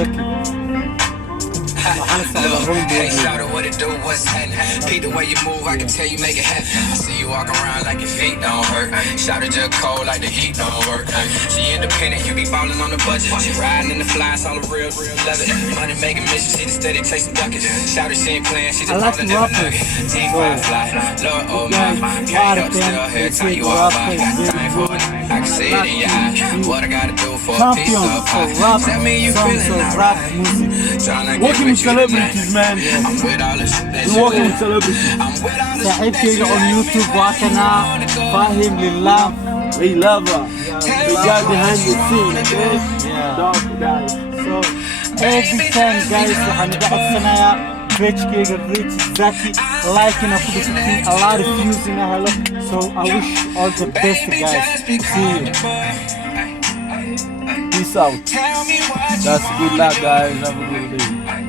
Zaki. Hey, shout out what it do, what's happening? Peep the way you move, I can tell you make it happen. I see you walking around like your feet don't hurt. Shout it just cold like the heat don't work. She independent, you be ballin' on the budget. She riding in the flies, all the real love it. Money making mission, she just steady chasing duckets. Shout it, she ain't playing, she just ballin' every nugget. Team fly, Lord, oh my, can't help still here, time you all by. Time for it, I can see it in your eye. What I gotta do for a piece of pie. Tell me you feelin' alright. Working with celebrities, man. I'm with all this. You're working with celebrities. صاحبكي on YouTube وقتنا فاهم لله. We love her. We got behind the scene, okay? Yeah. Dog, guys. So every time guys waxaan iga codsanayaa pagekeyga Rich Zaki like-ina ku dhigtiin a lot of views in helo. So I wish all the best guys. See you. Peace out. That's good luck, guys. Have a good day.